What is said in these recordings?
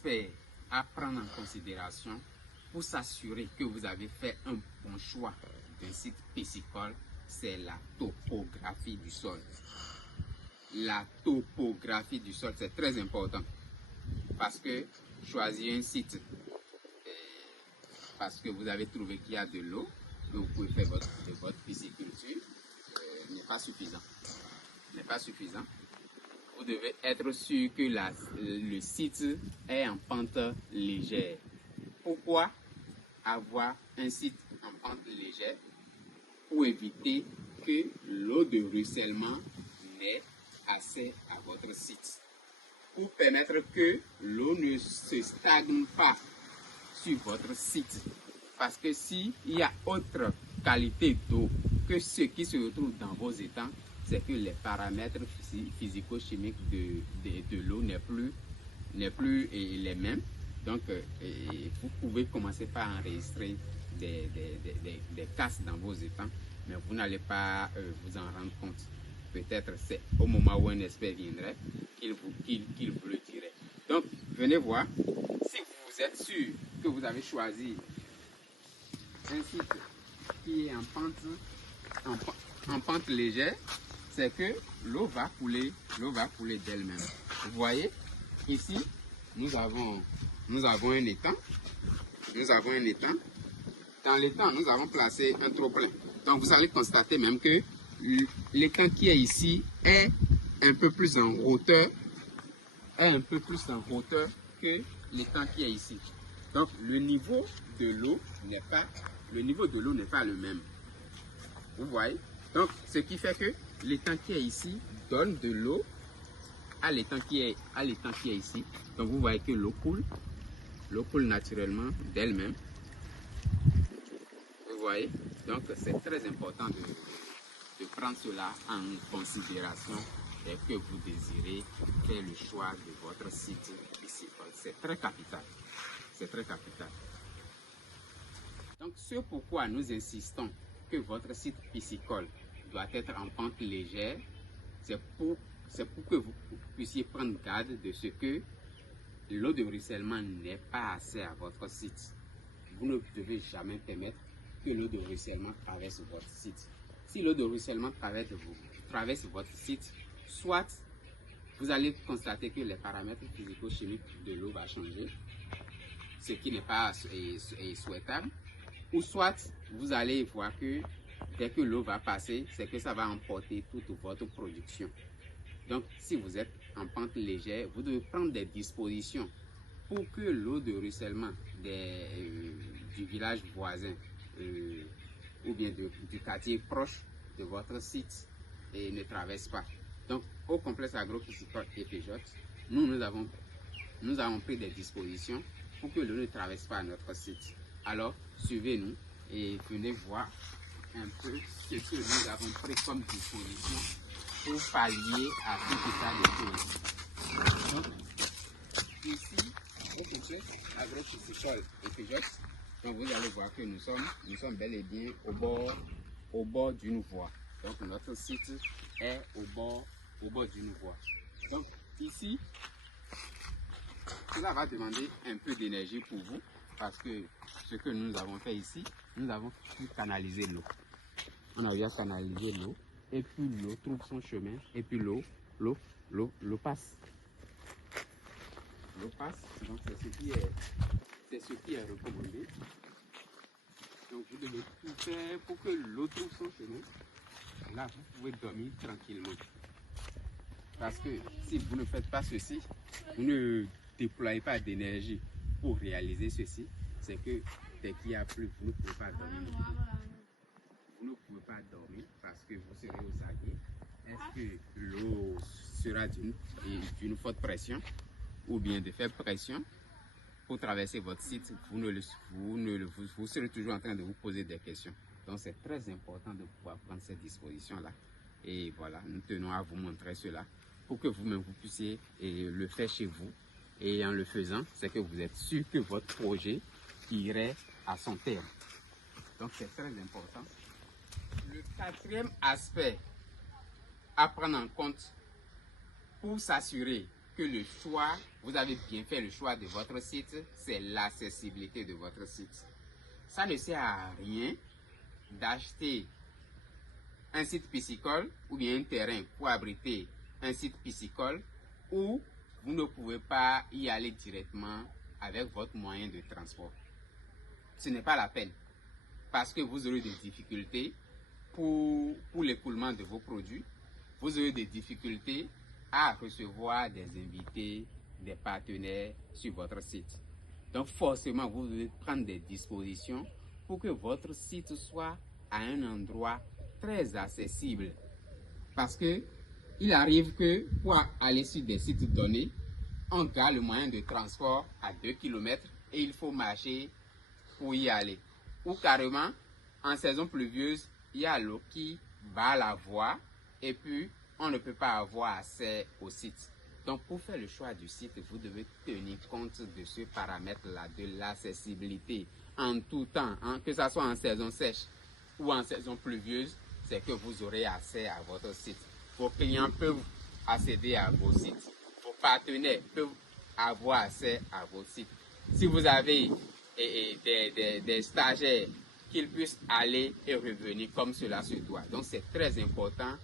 aspect à prendre en considération pour s'assurer que vous avez fait un bon choix d'un site piscicole, c'est la topographie du sol. La topographie du sol, c'est très important parce que choisir un site parce que vous avez trouvé qu'il y a de l'eau, que vous pouvez faire votre pisciculture, n'est pas suffisant. N'est pas suffisant. Vous devez être sûr que le site est en pente légère. Pourquoi avoir un site en pente légère? Pour éviter que l'eau de ruissellement n'ait accès à votre site. Pour permettre que l'eau ne se stagne pas sur votre site. Parce que s'il y a autre qualité d'eau que ce qui se retrouve dans vos étangs, c'est que les paramètres physico-chimiques de l'eau n'est plus les mêmes. Donc, vous pouvez commencer par enregistrer des casses dans vos étangs, mais vous n'allez pas vous en rendre compte. Peut-être c'est au moment où un expert viendrait qu'il vous le dirait. Donc, venez voir. Si vous êtes sûr que vous avez choisi un site qui est en pente légère, c'est que l'eau va couler d'elle-même. Vous voyez, ici, nous avons un étang. Dans l'étang, nous avons placé un trop-plein. Donc, vous allez constater même que l'étang qui est ici est un peu plus en hauteur, que l'étang qui est ici. Donc, le niveau de l'eau n'est pas le même. Vous voyez? Donc, ce qui fait que l'étang qui est ici donne de l'eau à l'étang qui est ici. Donc, vous voyez que l'eau coule naturellement d'elle-même. Vous voyez? Donc, c'est très important de prendre cela en considération et que vous désirez faire le choix de votre site piscicole. C'est très capital. C'est très capital. Donc, ce pourquoi nous insistons que votre site piscicole doit être en pente légère, c'est pour que vous puissiez prendre garde de ce que l'eau de ruissellement n'est pas assez à votre site. Vous ne devez jamais permettre que l'eau de ruissellement traverse votre site. Si l'eau de ruissellement traverse votre site, soit vous allez constater que les paramètres physico-chimiques de l'eau vont changer, ce qui n'est pas souhaitable, ou soit vous allez voir que dès que l'eau va passer, c'est que ça va emporter toute votre production. Donc, si vous êtes en pente légère, vous devez prendre des dispositions pour que l'eau de ruissellement du village voisin ou bien du quartier proche de votre site ne traverse pas. Donc, au complexe agro-piscicole EPJ, nous avons pris des dispositions pour que l'eau ne traverse pas notre site. Alors, suivez-nous et venez voir un peu ce que nous avons pris comme disposition pour pallier à cet état de choses. Donc, ici, au complexe agro-piscicole EPJ, donc vous allez voir que nous sommes bel et bien au bord d'une voie. Donc notre site est au bord d'une voie. Donc ici, cela va demander un peu d'énergie pour vous parce que ce que nous avons fait ici, nous avons pu canaliser l'eau. On a bien canalisé l'eau et puis l'eau trouve son chemin et puis l'eau passe. L'eau passe, donc c'est ce qui est recommandé. Donc vous devez tout faire pour que l'eau trouve son chemin. Là, vous pouvez dormir tranquillement. Parce que si vous ne faites pas ceci, vous ne déployez pas d'énergie pour réaliser ceci, c'est que dès qu'il y a plu, vous ne pouvez pas dormir. Vous ne pouvez pas dormir parce que vous serez aux aguets. Est-ce que l'eau sera d'une forte pression ou bien de faible pression? Pour traverser votre site, vous serez toujours en train de vous poser des questions. Donc, c'est très important de pouvoir prendre ces dispositions-là. Et voilà, nous tenons à vous montrer cela pour que vous-même vous puissiez le faire chez vous. Et en le faisant, c'est que vous êtes sûr que votre projet irait à son terme. Donc, c'est très important. Le quatrième aspect à prendre en compte pour s'assurer que le choix, vous avez bien fait le choix de votre site, c'est l'accessibilité de votre site. Ça ne sert à rien d'acheter un site piscicole ou bien un terrain pour abriter un site piscicole où vous ne pouvez pas y aller directement avec votre moyen de transport. Ce n'est pas la peine parce que vous aurez des difficultés pour l'écoulement de vos produits. Vous aurez des difficultés à recevoir des invités, des partenaires sur votre site. Donc forcément, vous devez prendre des dispositions pour que votre site soit à un endroit très accessible. Parce que il arrive que pour aller sur des sites donnés, on garde le moyen de transport à 2 km et il faut marcher pour y aller. Ou carrément, en saison pluvieuse, il y a l'eau qui bat la voie et puis on ne peut pas avoir accès au site. Donc pour faire le choix du site, vous devez tenir compte de ce paramètre-là, de l'accessibilité en tout temps, hein, que ce soit en saison sèche ou en saison pluvieuse, c'est que vous aurez accès à votre site. Vos clients peuvent accéder à vos sites. Vos partenaires peuvent avoir accès à vos sites. Si vous avez des stagiaires, qu'ils puissent aller et revenir comme cela se doit. Donc c'est très important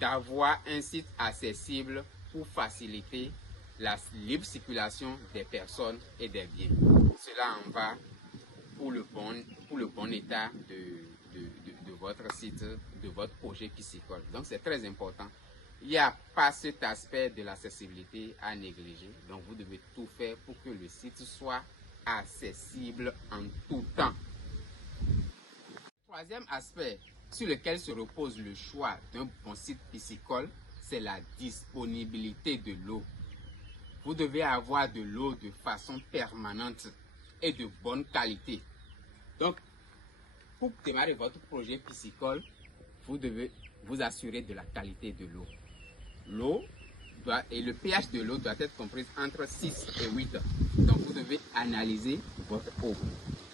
d'avoir un site accessible pour faciliter la libre circulation des personnes et des biens. Cela en va pour le bon état de votre site, de votre projet piscicole. Donc c'est très important. Il n'y a pas cet aspect de l'accessibilité à négliger. Donc vous devez tout faire pour que le site soit accessible en tout temps. Troisième aspect sur lequel se repose le choix d'un bon site piscicole, c'est la disponibilité de l'eau. Vous devez avoir de l'eau de façon permanente et de bonne qualité. Donc, pour démarrer votre projet piscicole, vous devez vous assurer de la qualité de l'eau. L'eau et le pH de l'eau doit être compris entre 6 et 8. Donc, vous devez analyser votre eau.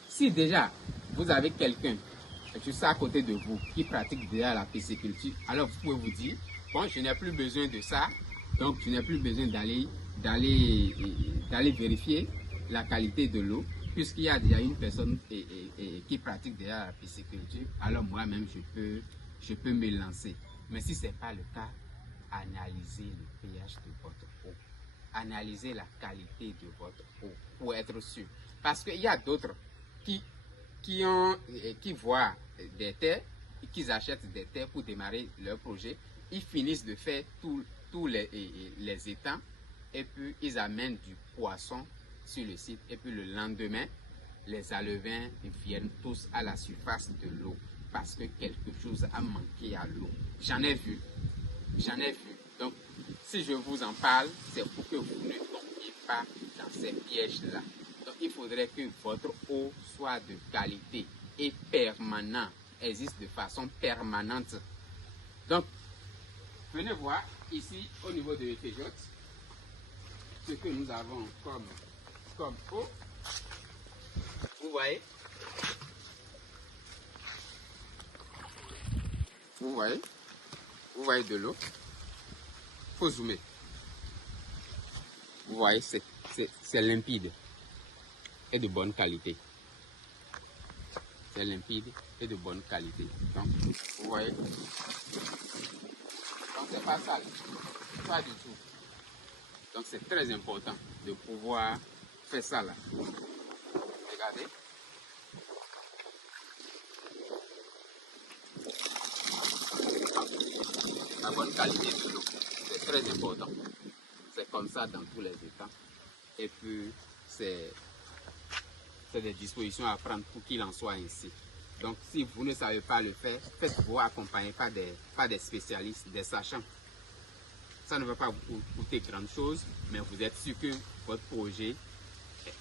Si déjà, vous avez quelqu'un juste à côté de vous qui pratique déjà la pisciculture, alors vous pouvez vous dire, bon, je n'ai plus besoin de ça, donc je n'ai plus besoin d'aller vérifier la qualité de l'eau, puisqu'il y a déjà une personne qui pratique déjà la pisciculture, alors moi-même je peux me lancer. Mais si ce n'est pas le cas, analysez le pH de votre eau, analysez la qualité de votre eau pour être sûr. Parce qu'il y a d'autres qui voient des terres, qui achètent des terres pour démarrer leur projet, ils finissent de faire tous les étangs et puis ils amènent du poisson sur le site et puis le lendemain, les alevins viennent tous à la surface de l'eau parce que quelque chose a manqué à l'eau. J'en ai vu. Donc, si je vous en parle, c'est pour que vous ne tombiez pas dans ces pièges-là. Donc, il faudrait que votre eau soit de qualité et permanente, existe de façon permanente. Donc, venez voir ici au niveau de l'épéjote ce que nous avons comme eau. Vous voyez? Vous voyez de l'eau? Il faut zoomer. Vous voyez, c'est limpide et de bonne qualité. C'est limpide et de bonne qualité. Donc, vous voyez? Donc, c'est pas sale. Pas du tout. Donc, c'est très important de pouvoir faire ça là. Regardez. La bonne qualité de l'eau. C'est très important. C'est comme ça dans tous les états. Et puis, c'est des dispositions à prendre pour qu'il en soit ainsi. Donc, si vous ne savez pas le faire, faites-vous accompagner par des spécialistes, des sachants. Ça ne va pas vous coûter grand chose, mais vous êtes sûr que votre projet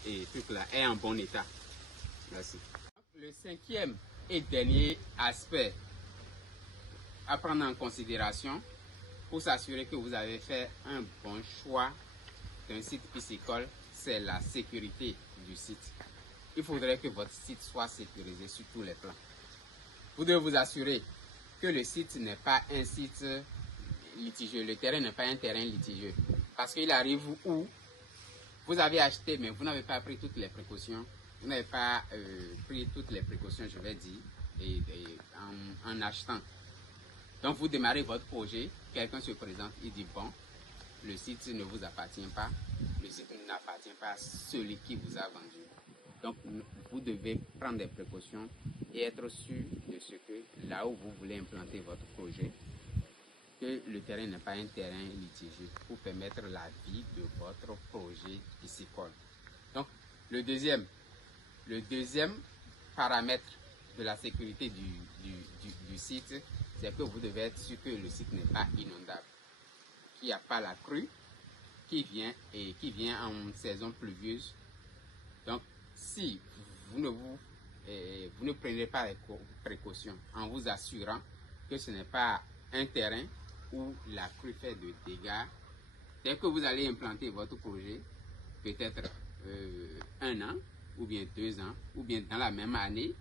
est en bon état. Merci. Le cinquième et dernier aspect à prendre en considération pour s'assurer que vous avez fait un bon choix d'un site piscicole, c'est la sécurité du site. Il faudrait que votre site soit sécurisé sur tous les plans. Vous devez vous assurer que le site n'est pas un site litigieux, le terrain n'est pas un terrain litigieux. Parce qu'il arrive où vous avez acheté, mais vous n'avez pas pris toutes les précautions. Vous n'avez pas pris toutes les précautions, je vais dire, en achetant. Donc, vous démarrez votre projet, quelqu'un se présente, il dit, bon, le site ne vous appartient pas, le site n'appartient pas à celui qui vous a vendu. Donc, vous devez prendre des précautions et être sûr de ce que là où vous voulez implanter votre projet, que le terrain n'est pas un terrain litigieux pour permettre la vie de votre projet piscicole. Donc, le deuxième paramètre de la sécurité du site, c'est que vous devez être sûr que le site n'est pas inondable, qu'il n'y a pas la crue qui vient en saison pluvieuse. Donc, si vous ne prenez pas les précautions en vous assurant que ce n'est pas un terrain où la crue fait de dégâts, dès que vous allez implanter votre projet, peut-être 1 an, ou bien 2 ans, ou bien dans la même année,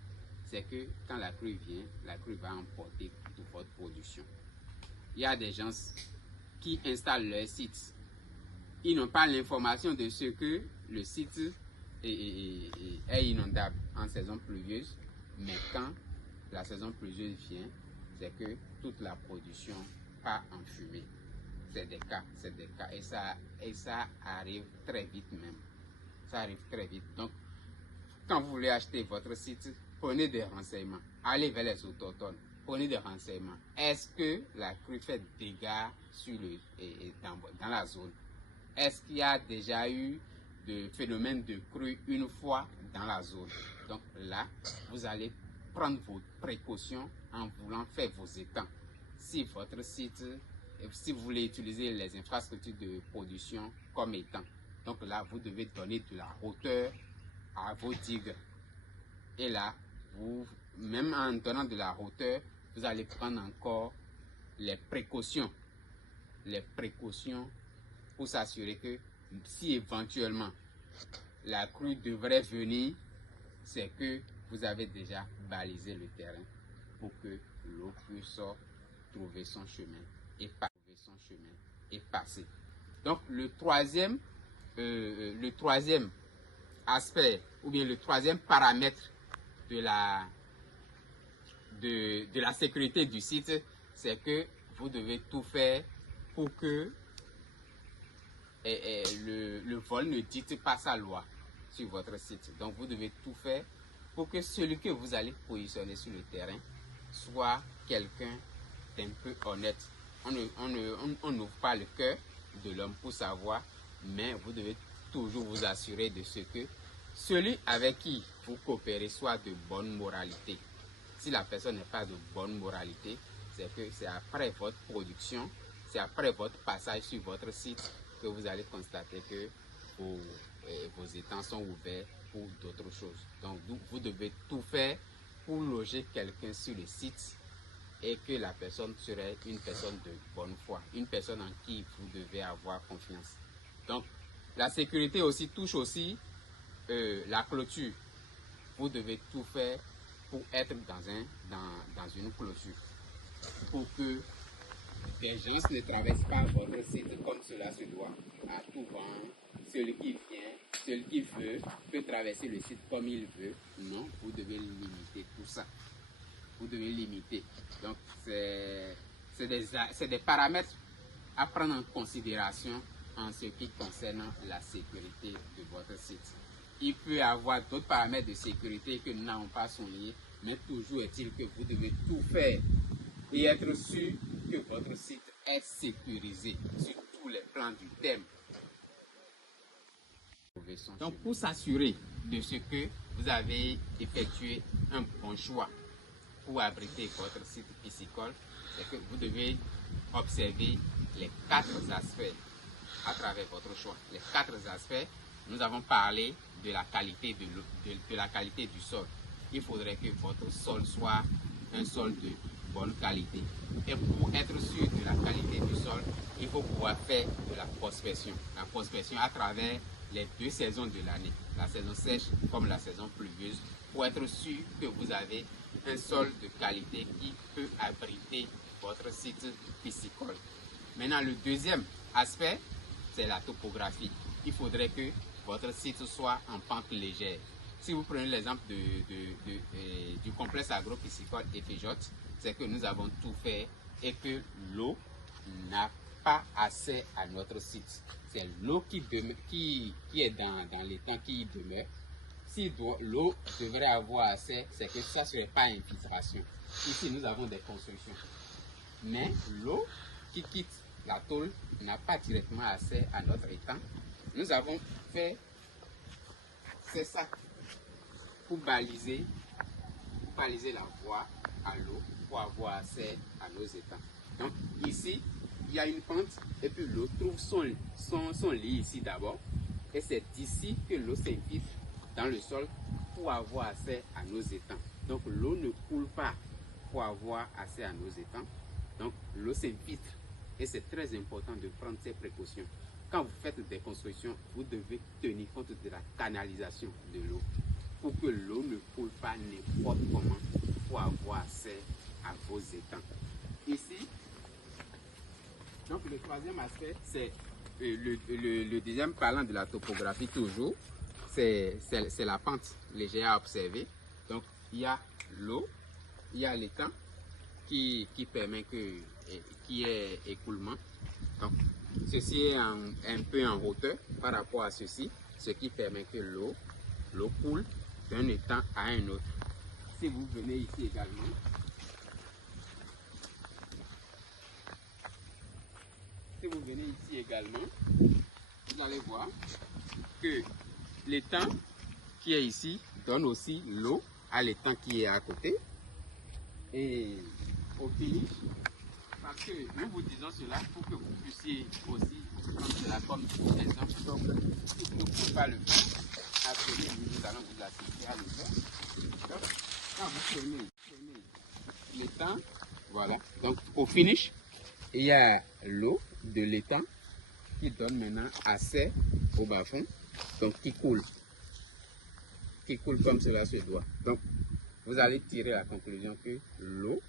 c'est que quand la crue vient, la crue va emporter toute votre production. Il y a des gens qui installent leur site. Ils n'ont pas l'information de ce que le site est inondable en saison pluvieuse, mais quand la saison pluvieuse vient, c'est que toute la production part en fumée. C'est des cas. Et ça arrive très vite même. Ça arrive très vite. Donc, quand vous voulez acheter votre site, prenez des renseignements. Allez vers les autochtones. Prenez des renseignements. Est-ce que la crue fait des dégâts dans la zone? Est-ce qu'il y a déjà eu de phénomènes de crue une fois dans la zone? Donc là, vous allez prendre vos précautions en voulant faire vos étangs. Si votre site, si vous voulez utiliser les infrastructures de production comme étangs, donc là, vous devez donner de la hauteur à vos digues. Et là, même en donnant de la hauteur, vous allez prendre encore les précautions pour s'assurer que si éventuellement la crue devrait venir, c'est que vous avez déjà balisé le terrain pour que l'eau puisse trouver son chemin et passer. Donc le troisième aspect, ou bien le troisième paramètre de la sécurité du site, c'est que vous devez tout faire pour que le vol ne dicte pas sa loi sur votre site. Donc vous devez tout faire pour que celui que vous allez positionner sur le terrain soit quelqu'un d'un peu honnête. On n'ouvre pas le cœur de l'homme pour savoir, mais vous devez toujours vous assurer de ce que celui avec qui vous coopérez soit de bonne moralité. Si la personne n'est pas de bonne moralité, c'est que c'est après votre production, c'est après votre passage sur votre site que vous allez constater que vos étangs sont ouverts pour d'autres choses. Donc vous devez tout faire pour loger quelqu'un sur le site et que la personne serait une personne de bonne foi, une personne en qui vous devez avoir confiance. Donc la sécurité aussi touche aussi la clôture. Vous devez tout faire pour être dans une clôture, pour que des gens ne traversent pas votre site comme cela se doit, à tout vent. Celui qui veut peut traverser le site comme il veut. Non, vous devez limiter tout ça. Vous devez limiter. Donc c'est des paramètres à prendre en considération en ce qui concerne la sécurité de votre site. Il peut y avoir d'autres paramètres de sécurité que nous n'avons pas soulignés, mais toujours est-il que vous devez tout faire et être sûr que votre site est sécurisé sur tous les plans du thème. Donc pour s'assurer de ce que vous avez effectué un bon choix pour abriter votre site piscicole, c'est que vous devez observer les 4 aspects à travers votre choix. Les 4 aspects, nous avons parlé de la qualité de la qualité du sol. Il faudrait que votre sol soit un sol de bonne qualité. Et pour être sûr de la qualité du sol, il faut pouvoir faire de la prospection. La prospection à travers les 2 saisons de l'année, la saison sèche comme la saison pluvieuse, pour être sûr que vous avez un sol de qualité qui peut abriter votre site piscicole. Maintenant, le deuxième aspect, c'est la topographie. Il faudrait que votre site soit en pente légère. Si vous prenez l'exemple du complexe agro-piscicole Effijotte, c'est que nous avons tout fait et que l'eau n'a pas accès à notre site. C'est l'eau qui est dans l'étang qui demeure. Si l'eau devrait avoir accès, c'est que ça ne serait pas infiltration. Ici, nous avons des constructions. Mais l'eau qui quitte la tôle n'a pas directement accès à notre étang. Nous avons fait, c'est ça, pour baliser la voie à l'eau, pour avoir accès à nos étangs. Donc ici, il y a une pente et puis l'eau trouve son lit ici d'abord. Et c'est ici que l'eau s'infiltre dans le sol pour avoir accès à nos étangs. Donc l'eau ne coule pas pour avoir accès à nos étangs. Donc l'eau s'infiltre et c'est très important de prendre ces précautions. Quand vous faites des constructions, vous devez tenir compte de la canalisation de l'eau pour que l'eau ne coule pas n'importe comment pour avoir accès à vos étangs. Ici, donc le troisième aspect, c'est le deuxième, parlant de la topographie toujours, c'est la pente légère à observer. Donc il y a l'eau, il y a l'étang qui permet qu'il y ait écoulement. Donc ceci est un peu en hauteur par rapport à ceci, ce qui permet que l'eau coule d'un étang à un autre. Si vous venez ici également, vous allez voir que l'étang qui est ici donne aussi l'eau à l'étang qui est à côté. Et au finish, parce que nous vous disons cela pour que vous puissiez aussi prendre cela comme exemple. Donc, si vous ne pouvez pas le faire, appelez-nous, nous allons vous assister à le faire. Donc, quand vous prenez l'étang, voilà. Donc, au finish, il y a l'eau de l'étang qui donne maintenant accès au bas-fond, donc qui coule comme cela se doit. Donc, vous allez tirer la conclusion que l'eau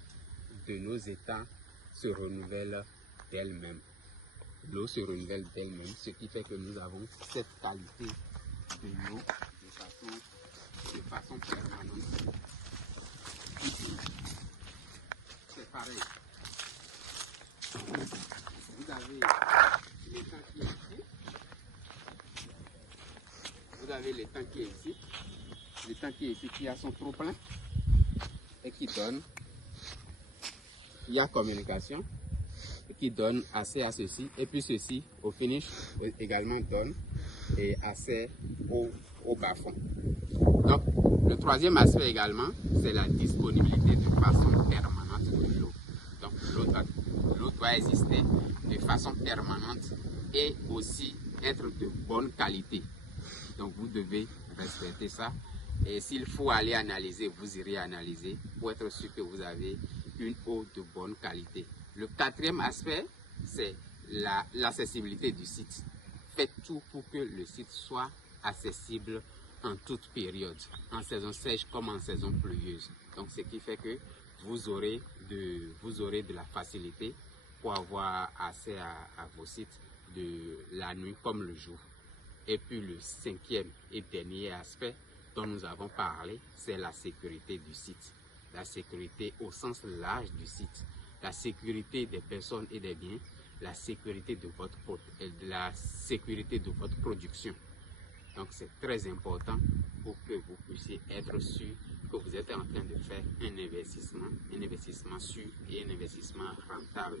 de nos étangs se renouvelle d'elle-même. L'eau se renouvelle d'elle-même, ce qui fait que nous avons cette qualité de l'eau de façon permanente. Ici, c'est pareil. Vous avez l'étang qui est ici. Vous avez l'étang qui est ici. L'étang qui est ici qui a son trop-plein et qui donne, il y a communication et qui donne accès à ceci, et puis ceci au finish également donne accès au bas-fond. Donc le troisième aspect également, c'est la disponibilité de façon permanente de l'eau. Donc l'eau doit exister de façon permanente et aussi être de bonne qualité. Donc vous devez respecter ça. Et s'il faut aller analyser, vous irez analyser pour être sûr que vous avez une eau de bonne qualité. Le quatrième aspect, c'est l'accessibilité du site. Faites tout pour que le site soit accessible en toute période, en saison sèche comme en saison pluvieuse. Donc ce qui fait que vous aurez de la facilité pour avoir accès à vos sites de la nuit comme le jour. Et puis le cinquième et dernier aspect dont nous avons parlé, c'est la sécurité du site. La sécurité au sens large du site. La sécurité des personnes et des biens. La sécurité de votre production. Donc c'est très important pour que vous puissiez être sûr que vous êtes en train de faire un investissement sûr et un investissement rentable.